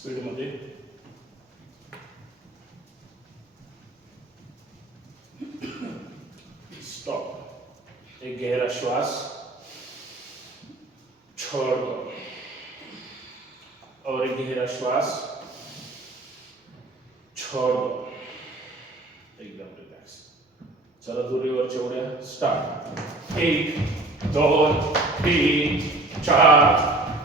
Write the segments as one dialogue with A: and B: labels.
A: स्पीडमध्ये. स्टॉप एक गहरा श्वास. छोड़ दो और एक गहरा श्वास. छोड़ दो एकदम रिलॅक्स चला दुरीवरच्या उड्या. स्टार्ट एक दोन तीन चार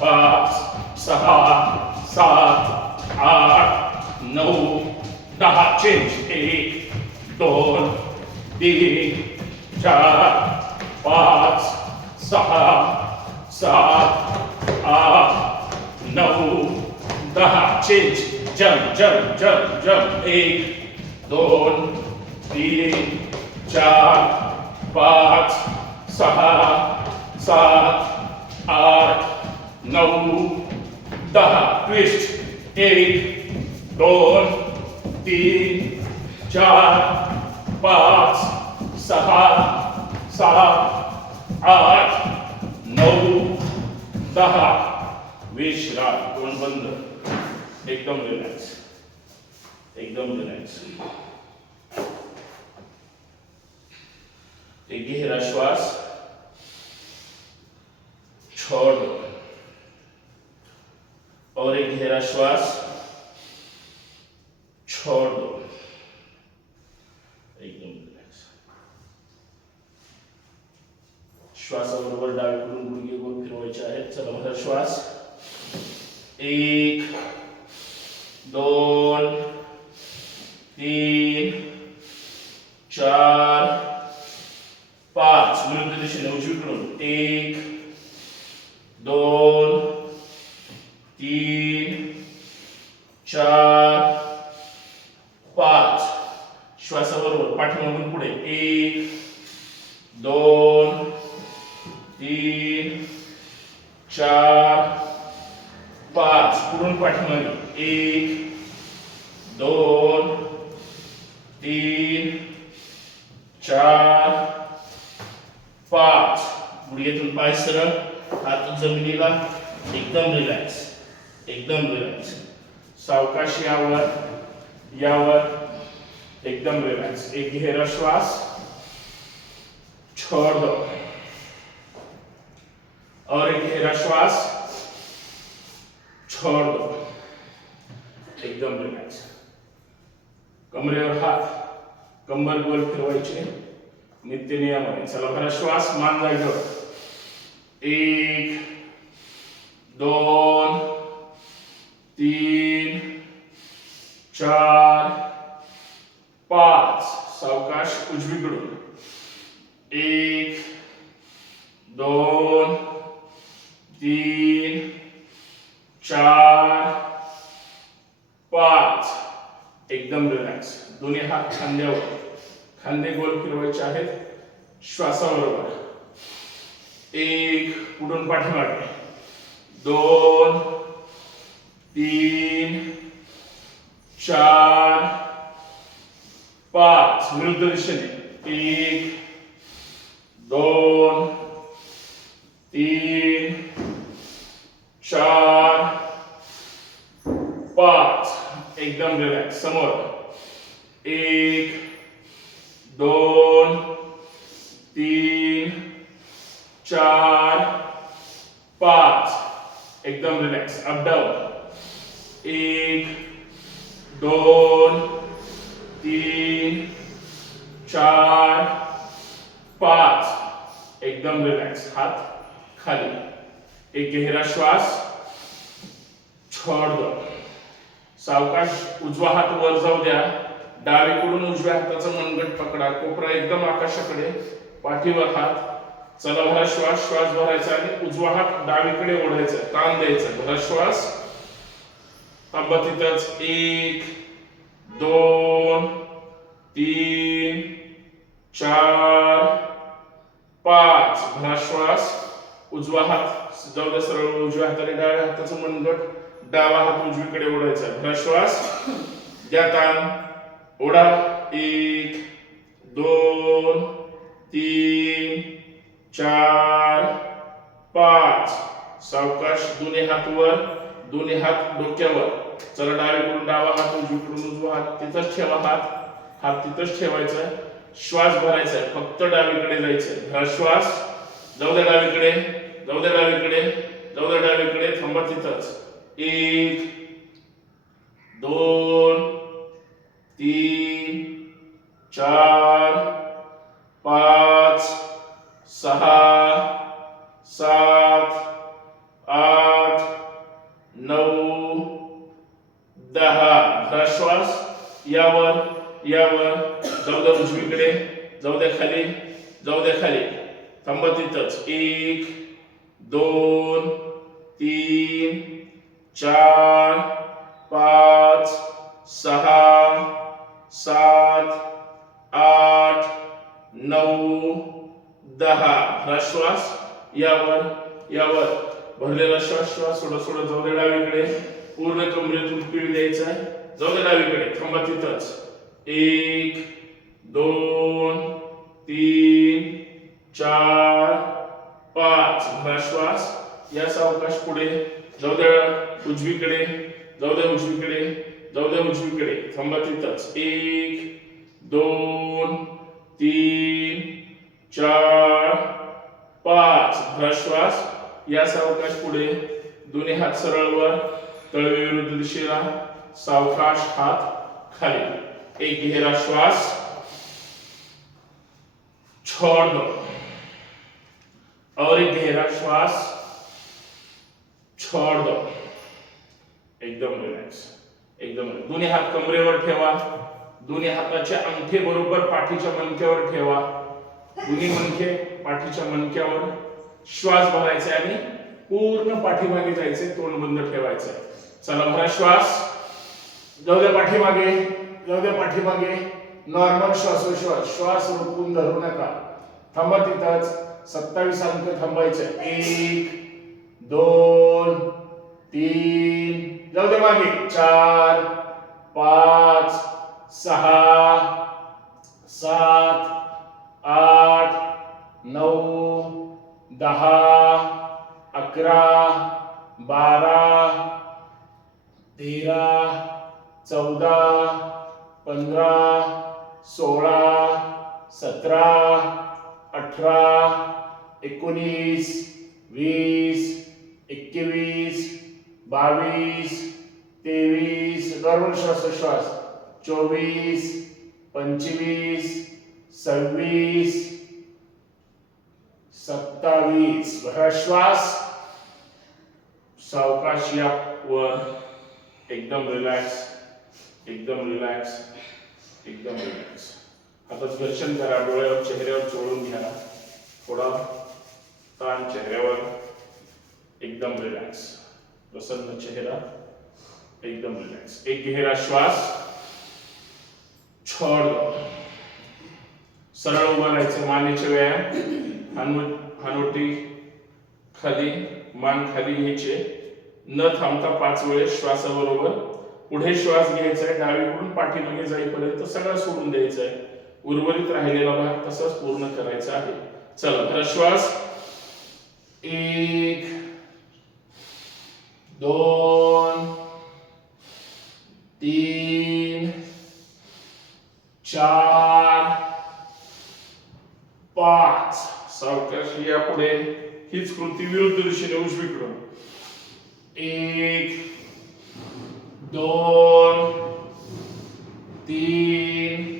A: पाच सहा सात आठ नऊ दहा चेंज एक दोन तीन चार पाच सहा सात आठ नऊ दहा चेंज जम जम जम जम एक दोन तीन चार पाच सहा सात आठ नऊ दहा ट्विस्ट एक दोन तीन चार पाच सहा सात आठ नऊ दहा विश्राम दोन बंद. एकदम रिलॅक्स एकदम रिलॅक्स एक गहरा श्वास. छोड़ और एक गहरा श्वास छोड़ दो। एकदम रिलॅक्स श्वासाबरोबर डावीकडून गुडघे गोल फिरवायचे आहेत। चला माझा श्वास। एक दोन तीन चार पाच। विरुद्ध दिशेने उजवीकडून एक गुडघ्यातून पाय सरळ हात जमिनीला एकदम रिलॅक्स एकदम रिलॅक्स सावकाश यावर यावर एकदम रिलॅक्स एक गहरा श्वास छोड़ दो और एक गहरा श्वास छोड़ दो एकदम रिलॅक्स कमरेवर हात कंबर गोल फिरवायचे नित्य नियम आहे चला खरा श्वास मान जागेवर एक दोन तीन चार पाच सावकाश उजवीकडून एक दोन तीन चार पाच एकदम रिलॅक्स दोन्ही हात खांद्यावर खांदे गोल फिरवायचे आहेत श्वासाबरोबर एक पुढून पाठीमागे? दोन तीन चार पाच. विरुद्ध दिशेने एक दोन तीन चार पाच. एकदम रिलॅक्स समोर एक दोन तीन चार पाच एकदम रिलॅक्स अप डाऊन एक दोन तीन चार पाच एकदम रिलॅक्स हात खाली एक गहरा श्वास छोड़ सावकाश उजवा हात वर जाऊ द्या. डावीकडून उजव्या हाताचा मनगट पकडा. कोपरा एकदम आकाशाकडे. पाठीवर हात. चला भरा श्वास. श्वास भरायचा आणि उजवा हात डावीकडे ओढायचा. ताण द्यायचा. भरा श्वास. थांबा तिथंच. एक दोन तीन चार पाच. भरा श्वास. उजवा हात. जाऊ द्या सरळ. उजव्या हाताने डाव्या हाताचं मनगट डावा हात उजवीकडे ओढायचा. भरा श्वास द्या ताण. ओढा. एक दोन तीन चार पाच. सावकाश दोन्ही हात वर दोन्ही हात डोक्यावर. चला डावीकडून डावा हात उजवीकडून उजवा हात. तिथंच ठेवा हात. हात तिथंच ठेवायचा. श्वास भरायचा फक्त डावीकडे जायचंय भरा श्वास जाऊ द्या डावीकडे. जाऊ द्या डावीकडे. जाऊ द्या डावीकडे. थांबा तिथंच. एक दोन तीन चार पाच सहा सात आठ नऊ दहा. भरा श्वास यावर यावर. जाऊ द्या उजवीकडे जाऊ द्या खाली जाऊ द्या खाली. थांबा तिथंच. एक दोन तीन चार पाच सहा सात आठ नऊ दहा. हा श्वास यावर यावर. भरलेला श्वास श्वास सोडा सोडा. जाऊ दे डावीकडे. पूर्ण कमरेतून पीळ द्यायचा आहे. जाऊ दे डावीकडे. थांबा तिथंच. एक दोन तीन चार पाच. भरा श्वास. या सावकाश पुढे. जाऊ द्या उजवीकडे जाऊ द्या उजवीकडे जाऊ द्या उजवीकडे. थांबा तिथंच. एक दोन तीन चार पाच. भरा श्वास या सावकाश पुढे. दोन्ही हात सरळ वर. तळवे विरुद्ध दिशेला. सावकाश हात खाली. एक घेरा श्वास. छोड़ दो और एक गहरा श्वास. छळ एकदम रिलॅक्स एकदम दोन्ही हात कमरेवर ठेवा. दोन्ही हाताचे अंगठे बरोबर पाठीच्या मणक्यावर ठेवा. दोन्ही मणके पाठीच्या मणक्यावर. श्वास भरायचा आणि पूर्ण पाठीमागे जायचे तोंड बंद ठेवायचं चला भरा श्वास. जाऊ द्या पाठीमागे. जाऊ द्या पाठीमागे. नॉर्मल श्वासोश्वास. श्वास रोखून धरू नका. थांबा तिथंच. सत्तावीस अंक थांबायचे. एक दोन तीन जाऊ दे मागे. चार पाच सहा सात आठ नऊ दहा अकरा बारा तेरा चौदा पंधरा सोळा सतरा अठरा एकोणीस वीस एकवीस बावीस तेवीस नॉर्मल श्वासोश्वास चोवीस पंचवीस सव्वीस सत्तावीस. श्वास सावकाश या वर. एकदम रिलॅक्स एकदम रिलॅक्स एकदम रिलॅक्स आता दर्शन करा डोळ्यावर चेहऱ्यावर चोळून घ्या. थोडा ताण चेहऱ्यावर. एकदम रिलॅक्स प्रसन्न चेहरा एकदम रिलॅक्स एक गहरा श्वास छोड़ दो. सरळ उभं राहायचं मानेचे व्यायाम. हानू खाली मान खाली घ्यायचे. न थांबता पाच वेळेस श्वासाबरोबर. पुढे श्वास घ्यायचा आहे डावीकडून पाठीमागे जाईपर्यंत सगळं सोडून द्यायचा आहे उर्वरित राहिलेला भाग तसाच पूर्ण करायचा आहे. चला तर श्वास. एक दोन तीन चार पाच. सावकाश यापुढे हीच कृती विरुद्ध दिशेने उजवीकडून. एक दोन तीन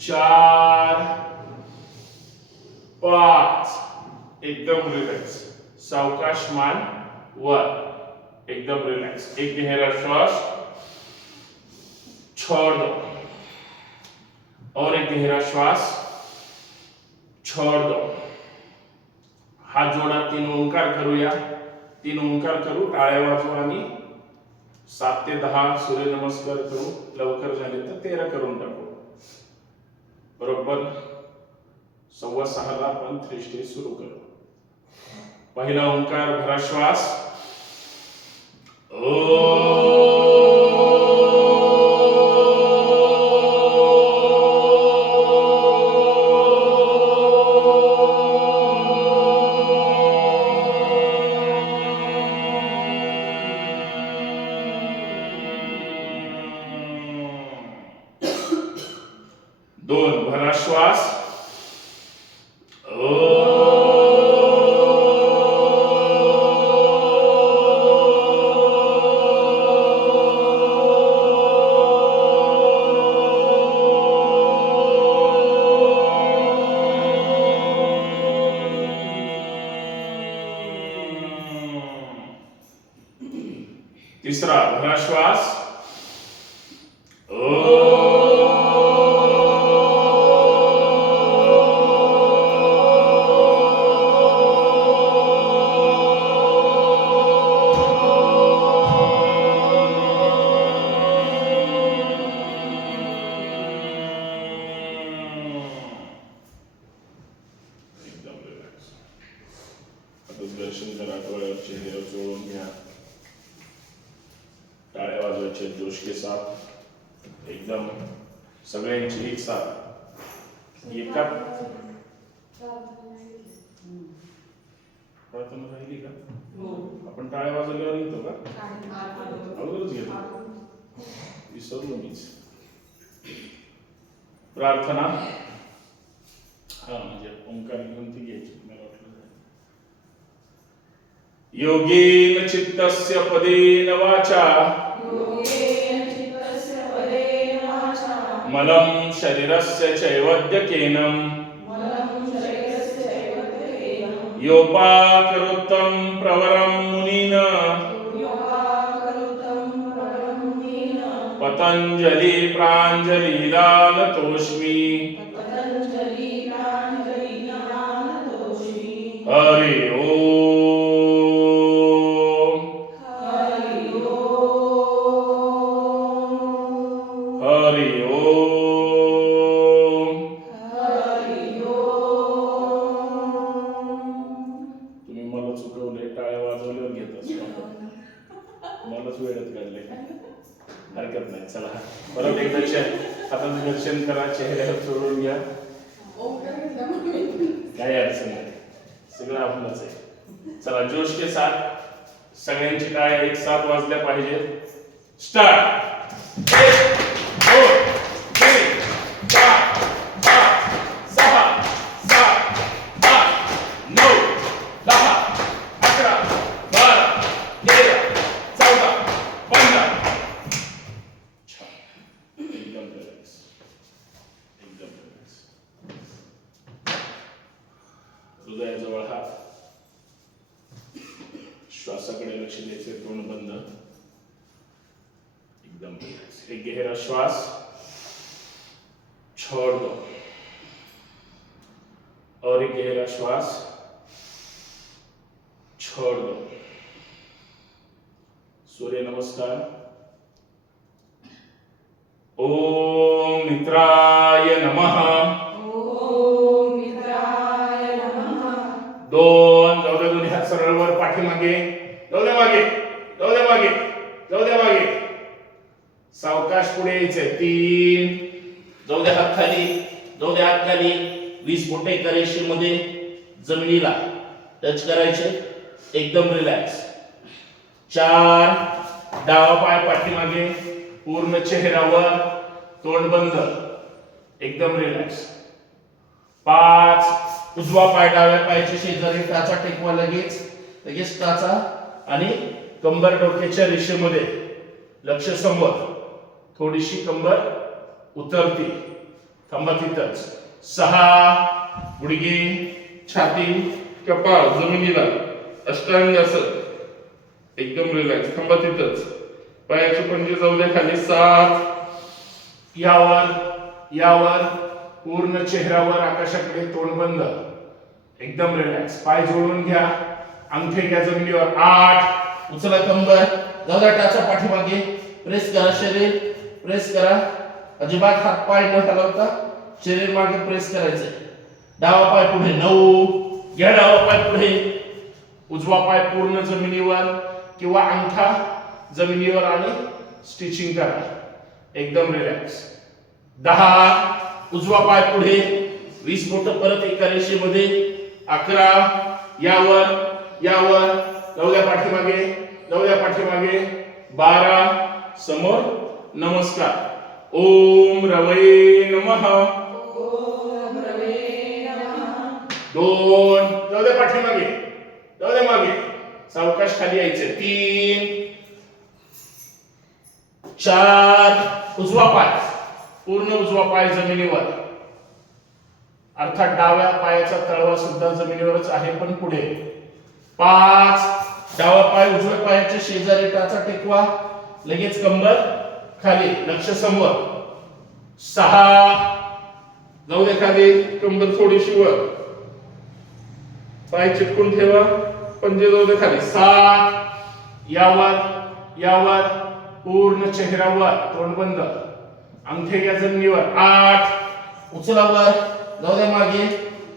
A: चार पाच. एकदम रिलॅक्स सावकाश मान वर एकदम रिलैक्स एक गहरा श्वास, छोड़ दो। और एक गहरा श्वास, छोड़ दो। हात जोडा, तीन ओंकार करूया तीन ओंकार करू, टाळ्या वाजवू आणि सात ते दहा सूर्यनमस्कार करू लवकर झाले तर तेरा करून टाकू. बरोबर? सव्वा सहाला आपण थ्री स्टेज सुरू करू. पहिला ओंकार, भरा श्वास. Oh. आता दर्शन करा डोळ्यावर चेहऱ्यावर चोळून घ्या टाळ्या वाजवायचे जोश के साथ एकदम सगळ्यांची एक साथ एका प्रार्थना राहिली का आपण टाळ्या वाजवल्यावर घेतो का अगोदरच घेतो विसरलो मीच प्रार्थना हा म्हणजे ओंकार घेऊन ती घ्यायची योगेन चित्तस्य पदेन वाचा। मलं शरीरस्य चैवद्यकेनं योपाकरोत्तं प्रवरं मुनीन। पतञ्जलि प्राञ्जलिलानतोऽस्मि हरि एक साथ वाजल्या पाहिजे स्टार्ट एक दोन तीन चार पाच सहा सात आठ नऊ दहा अकरा बारा तेरा चौदा पंधरा छान एकदम रिलॅक्स एकदम रिलॅक्स हृदयाजवळ हात श्वासाकडे लक्ष द्यायचे तोंड बंद एकदम रिलॅक्स एक गहरा श्वास छोड़ दो और एक गहरा श्वास छोड़ दो सूर्य नमस्कार ओम मित्राय नमः। दोन जाऊ दे दोन्ही हात सरळ वर पाठीमागे. जाऊ दे मागे जाऊ दे मागे जाऊ दे मागे. सावकाश पुढे यायचे तीन. जाऊ दे हात खाली जाऊ दे हात खाली. वीस बोटे एका मध्ये जमिनीला टच करायचे. एकदम रिलॅक्स चार. डावा पाय पाठीमागे. पूर्ण चेहऱ्यावर तोंड बंद. एकदम रिलॅक्स पाच. उजवा पाय डाव्या पायाच्या शेजारी टाचा टेकवा लगेच. लगेच टाचा. आणि कंबर डोक्याच्या रेषेमध्ये. लक्ष समोर. थोडीशी कंबर उतरती. थांबा तिथंच. सहा. गुडघे. छाती. कपाळ. जमिनीला. अष्टांग असं. एकदम रिलॅक्स थांबा तिथंच. पायाचे पंजे जाऊ द्या खाली. सात. यावर यावर पूर्ण चेहऱ्यावर आकाशाकडे तोंड बंद. एकदम रिलॅक्स पाय जोडून घ्या. अंगठे घ्या जमिनीवर. आठ. उचला कंबर. टाचा पाठीमागे. प्रेस करा शरीर. प्रेस करा. अजिबात हात पाय न हलवता शरीर मागे प्रेस करायचंय. डावा पाय पुढे नऊ. घ्या डावा पाय पुढे. उजवा पाय पूर्ण जमिनीवर किंवा अंगठा जमिनीवर आणि स्टिचिंग करा. एकदम रिलॅक्स दहा उजवा पाय पुढे वीस बोट परत एका रेषेमध्ये अकरा यावर यावर नवव्या पाठीमागे नवव्या पाठीमागे बारा समोर नमस्कार. ओम रवये नमः. दोन जाऊ पाठीमागे जाऊ मागे. सावकाश खाली यायचे. तीन चार उजवा पाय. पूर्ण उजवा पाय जमिनीवर. अर्थात डाव्या पायाचा तळवा सुद्धा जमिनीवरच आहे पण पुढे. पाच. डावा पाय उजव्या पायाच्या शेजारी टाचा टेकवा. लगेच कंबर खाली लक्ष समोर. सहा. जाऊ दे खाली कंबर थोडीशी वर. पाय चिटकून ठेवा पंजे जाऊ दे खाली. सात. यावर यावर. पूर्ण चेहऱ्यावर तोंड बंद अंगठे जमिनीवर आठ. उचलावर जाऊ दे मागे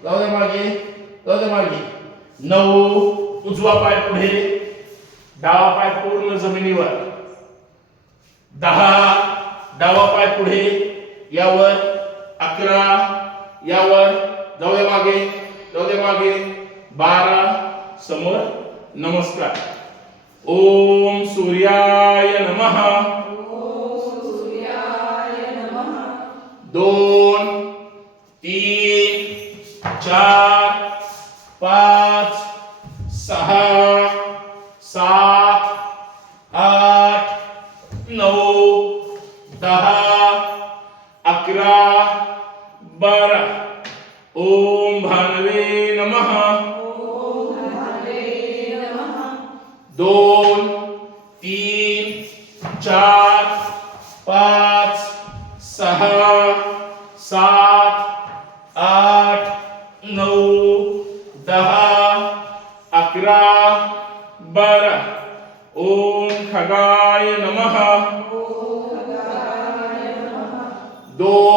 A: जाऊ दे मागे जाऊ दे मागे. नऊ. उजवा पाय पुढे. डावा पाय पूर्ण जमिनीवर. दहा. डावा पाय पुढे. यावर अकरा. यावर जाऊ दे मागे जाऊ दे मागे. बारा. समोर नमस्कार. ओम सूर्याय नमः। दोन तीन चार। दहा अकरा बारा. ओम खगाय नमः. दोन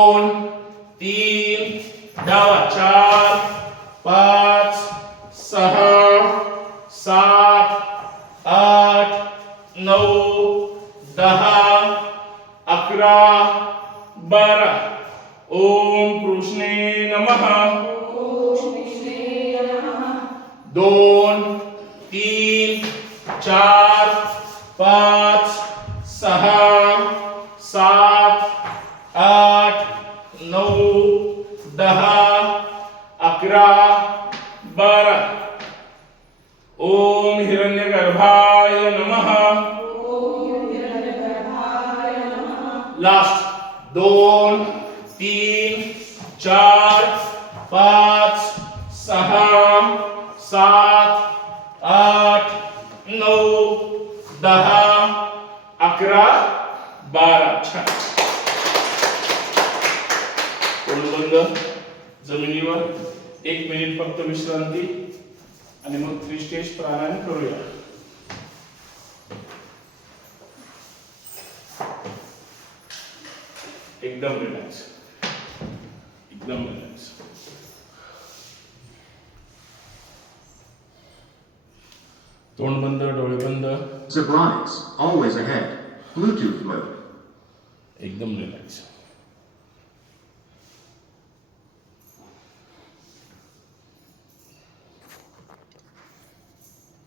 A: सहा बंद जमिनीवर एक मिनिट फक्त विश्रांती आणि मग त्रिस्टेज प्राणायाम करूया. एकदम रिलॅक्स एकदम रिलॅक्स तोंड बंद डोळे बंद.
B: Zebronics, always ahead. Bluetooth mode.
A: एकदम रिलॅक्स